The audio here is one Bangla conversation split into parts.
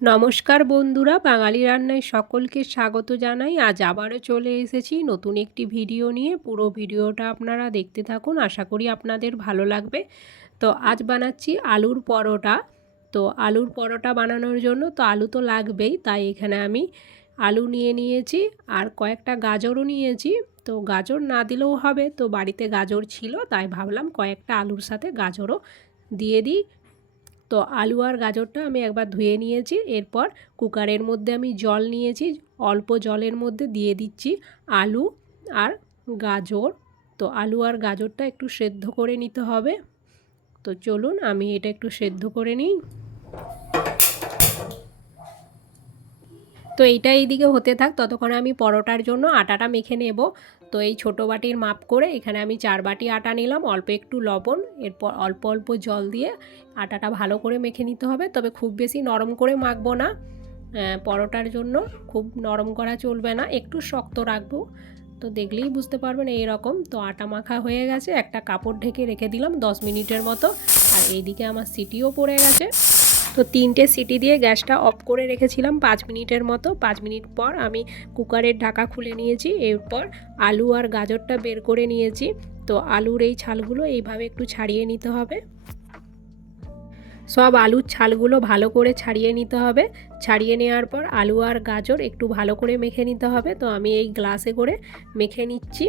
নমস্কার বন্ধুরা, বাঙালি রান্নায় সকলকে স্বাগত জানাই। আজ আবারও চলে এসেছি নতুন একটি ভিডিও নিয়ে। পুরো ভিডিওটা আপনারা দেখতে থাকুন, আশা করি আপনাদের ভালো লাগবে। তো আজ বানাচ্ছি আলুর পরোটা। তো আলুর পরোটা বানানোর জন্য তো আলু তো লাগবেই, তাই এখানে আমি আলু নিয়ে নিয়েছি আর কয়েকটা গাজরও নিয়েছি। তো গাজর না দিলেও হবে, তো বাড়িতে গাজর ছিল তাই ভাবলাম কয়েকটা আলুর সাথে গাজরও দিয়ে দিই। তো আলু আর গাজরটা আমি একবার ধুয়ে নিয়েছি। এরপর কুকারের মধ্যে আমি জল নিয়েছি, অল্প জলের মধ্যে দিয়ে দিচ্ছি আলু আর গাজর। তো আলু আর গাজরটা একটু সেদ্ধ করে নিতে হবে। তো চলুন আমি এটা একটু সেদ্ধ করে নিই। তো এইটা এইদিকে হতে থাক, ততক্ষণে আমি পরোটার জন্য আটাটা মেখে নেব। তো এই ছোটো বাটির মাপ করে এখানে আমি 4 বাটি আটা নিলাম, অল্প একটু লবণ, এরপর অল্প অল্প জল দিয়ে আটাটা ভালো করে মেখে নিতে হবে। তবে খুব বেশি নরম করে মাখবো না, পরোটার জন্য খুব নরম করা চলবে না, একটু শক্ত রাখবো। তো দেখলেই বুঝতে পারবেন এই রকম। তো আটা মাখা হয়ে গেছে, একটা কাপড় ঢেকে রেখে দিলাম 10 মিনিটের মতো। আর এইদিকে আমার সিটিও পড়ে গেছে। তো 3টে সিটি দিয়ে গ্যাসটা অফ করে রেখেছিলাম 5 মিনিটের মতো। 5 মিনিট পর আমি কুকারের ঢাকা খুলে নিয়েছি। এরপর আলু আর গাজরটা বের করে নিয়েছি। তো আলুর এই ছালগুলো এইভাবে একটু ছাড়িয়ে নিতে হবে। সব আলুর ছালগুলো ভালো করে ছাড়িয়ে নিতে হবে। ছাড়িয়ে নেওয়ার পর আলু আর গাজর একটু ভালো করে মেখে নিতে হবে। তো আমি এই গ্লাসে করে মেখে নিচ্ছি।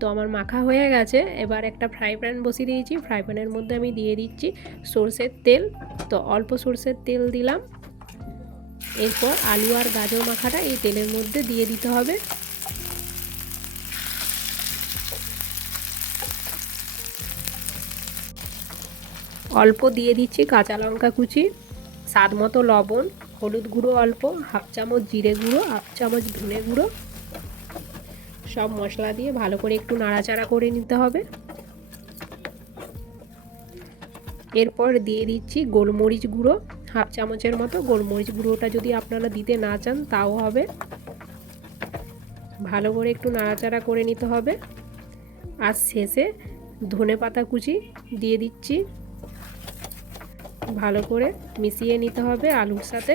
তো আমার মাখা হয়ে গেছে। এবার একটা ফ্রাই প্যান বসিয়ে দিয়েছি। ফ্রাই প্যানের মধ্যে আমি দিয়ে দিচ্ছি সরষের তেল। তো অল্প সরষের তেল দিলাম। এরপর আলু আর গাজর মাখাটা এই তেলের মধ্যে দিয়ে দিতে হবে। অল্প দিয়ে দিচ্ছি কাঁচা লঙ্কা কুচি, স্বাদ মতো লবণ, হলুদ গুঁড়ো অল্প, হাফ চামচ জিরে গুঁড়ো, হাফ চামচ ধনে গুঁড়ো। সব মশলা দিয়ে ভালো করে একটু নাড়াচাড়া করে নিতে হবে। এরপর দিয়ে দিচ্ছি গোলমরিচ গুঁড়ো, হাফ চামচের মতো। গোলমরিচ গুঁড়োটা যদি আপনারা দিতে না চান তাও হবে। ভালো করে একটু নাড়াচাড়া করে নিতে হবে। আর শেষে ধনে পাতা কুচি দিয়ে দিচ্ছি। ভালো করে মিশিয়ে নিতে হবে আলুর সাথে।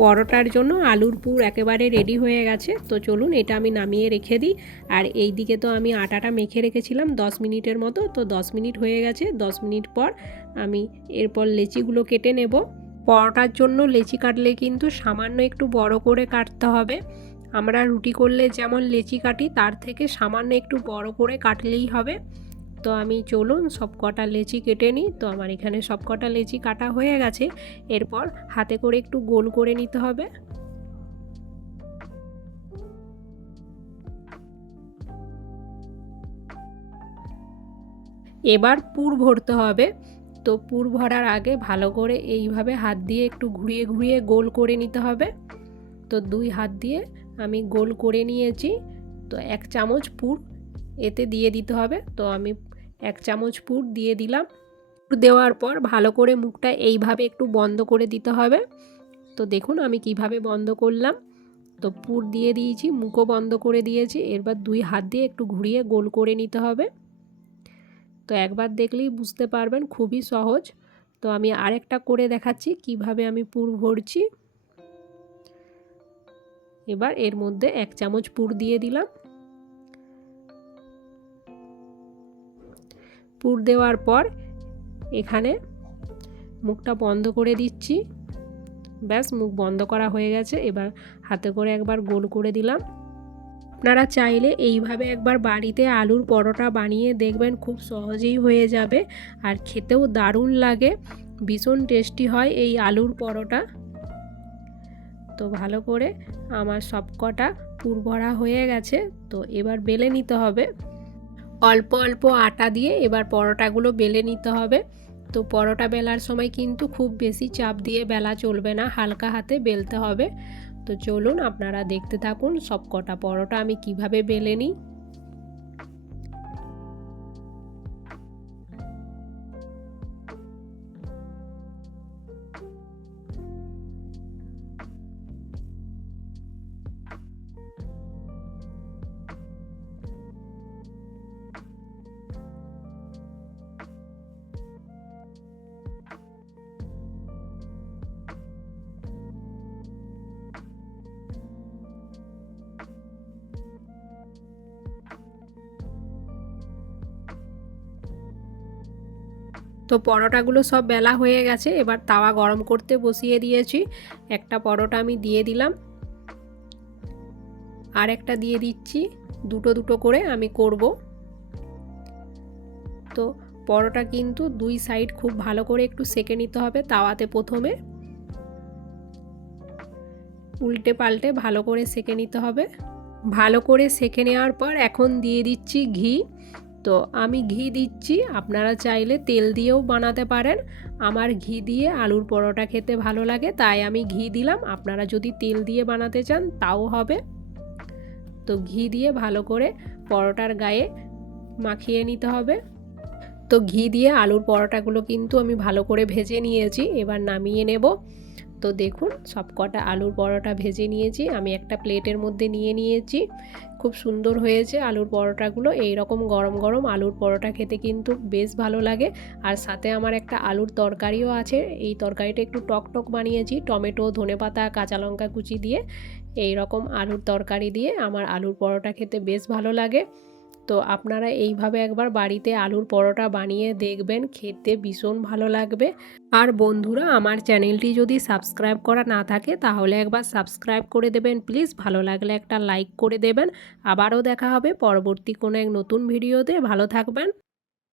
পরোটার জন্য আলুর পুর একেবারে রেডি হয়ে গেছে। তো চলুন এটা আমি নামিয়ে রেখে দিই। আর এই দিকে তো আমি আটাটা মেখে রেখেছিলাম 10 মিনিটের মতো। তো 10 মিনিট হয়ে গেছে। 10 মিনিট পর আমি এরপর লেচিগুলো কেটে নেব। পরোটার জন্য লেচি কাটলে কিন্তু সামান্য একটু বড় করে কাটতে হবে। আমরা রুটি করলে যেমন লেচি কাটি তার থেকে সামান্য একটু বড় করে কাটলেই হবে। তো আমি চলুন সব কটা লেচি কেটে নিই। তো আমার এখানে সব কটা লেচি কাটা হয়ে গেছে। এরপর হাতে করে একটু গোল করে নিতে হবে। এবার পুর ভরতে হবে। তো পুর ভরার আগে ভালো করে এইভাবে হাত দিয়ে একটু ঘুরিয়ে ঘুরিয়ে গোল করে নিতে হবে। তো 2 হাত দিয়ে আমি গোল করে নিয়েছি। তো 1 চামচ পুর এতে দিয়ে দিতে হবে। তো আমি 1 চামচ পুর দিয়ে দিলাম। পুর দেওয়ার পর ভালো করে মুখটা এইভাবে একটু বন্ধ করে দিতে হবে। তো দেখুন আমি কিভাবে বন্ধ করলাম। তো পুর দিয়ে দিয়েছি, মুখও বন্ধ করে দিয়েছি। এবার 2 হাত দিয়ে একটু ঘুরিয়ে গোল করে নিতে হবে। তো একবার দেখলেই বুঝতে পারবেন, খুবই সহজ। তো আমি আরেকটা করে দেখাচ্ছি কিভাবে আমি পুর ভরছি। এবার এর মধ্যে 1 চামচ পুর দিয়ে দিলাম। পুর দেওয়ার পর এখানে মুখটা বন্ধ করে দিচ্ছি। ব্যাস, মুখ বন্ধ করা হয়ে গেছে। এবার হাতে করে একবার গোল করে দিলাম। আপনারা চাইলে এইভাবে একবার বাড়িতে আলুর পরোটা বানিয়ে দেখবেন, খুব সহজেই হয়ে যাবে আর খেতেও দারুণ লাগে। ভীষণ টেস্টি হয় এই আলুর পরোটা। তো ভালো করে আমার সব কটা পুর ভরা হয়ে গেছে। তো এবার বেলে নিতে হবে। অল্প অল্প আটা দিয়ে এবার পরোটাগুলো বেলে নিতে হবে। তো পরোটা বেলার সময় কিন্তু খুব বেশি চাপ দিয়ে বেলা চলবে না, হালকা হাতে বেলতে হবে। তো চলুন আপনারা দেখতে থাকুন সব কটা পরোটা আমি কিভাবে বেলে নিই। তো পরোটাগুলো সব বেলা হয়ে গেছে, এবার তাওয়া গরম করতে বসিয়ে দিয়েছি। একটা পরোটা আমি দিয়ে দিলাম, আর একটা দিয়ে দিচ্ছি, দুটো দুটো করে আমি করব। তো পরোটা কিন্তু দুই সাইড খুব ভালো করে একটু সেঁকে নিতে হবে তাওয়াতে। প্রথমে উল্টে পাল্টে ভালো করে সেঁকে নিতে হবে। ভালো করে সেঁকে নেওয়ার পর এখন দিয়ে দিচ্ছি ঘি। তো আমি ঘি দিচ্ছি, আপনারা চাইলে তেল দিয়েও বানাতে পারেন। আমার ঘি দিয়ে আলুর পরোটা খেতে ভালো লাগে, তাই আমি ঘি দিলাম। আপনারা যদি তেল দিয়ে বানাতে চান তাও হবে। তো ঘি দিয়ে ভালো করে পরোটার গায়ে মাখিয়ে নিতে হবে। তো ঘি দিয়ে আলুর পরোটাগুলো কিন্তু আমি ভালো করে ভেজে নিয়েছি, এবার নামিয়ে নেব। তো দেখুন সবকটা আলুর পরোটা ভেজে নিয়েছি, আমি একটা প্লেটের মধ্যে নিয়ে নিয়েছি। খুব সুন্দর হয়েছে আলুর পরোটাগুলো। এই রকম গরম গরম আলুর পরোটা খেতে কিন্তু বেশ ভালো লাগে। আর সাথে আমার একটা আলুর তরকারিও আছে। এই তরকারিটা একটু টক টক বানিয়েছি, টমেটো, ধনেপাতা, কাঁচা লঙ্কা কুচি দিয়ে। এই রকম আলুর তরকারি দিয়ে আমার আলুর পরোটা খেতে বেশ ভালো লাগে। তো আপনারা এইভাবে একবার বাড়িতে আলুর পরোটা বানিয়ে দেখবেন, খেতে ভীষণ ভালো লাগবে। আর বন্ধুরা, আমার চ্যানেলটি যদি সাবস্ক্রাইব করা না থাকে তাহলে একবার সাবস্ক্রাইব করে দেবেন প্লিজ। ভালো লাগলে একটা লাইক করে দেবেন। আবারও দেখা হবে পরবর্তী কোনো এক নতুন ভিডিওতে। ভালো থাকবেন।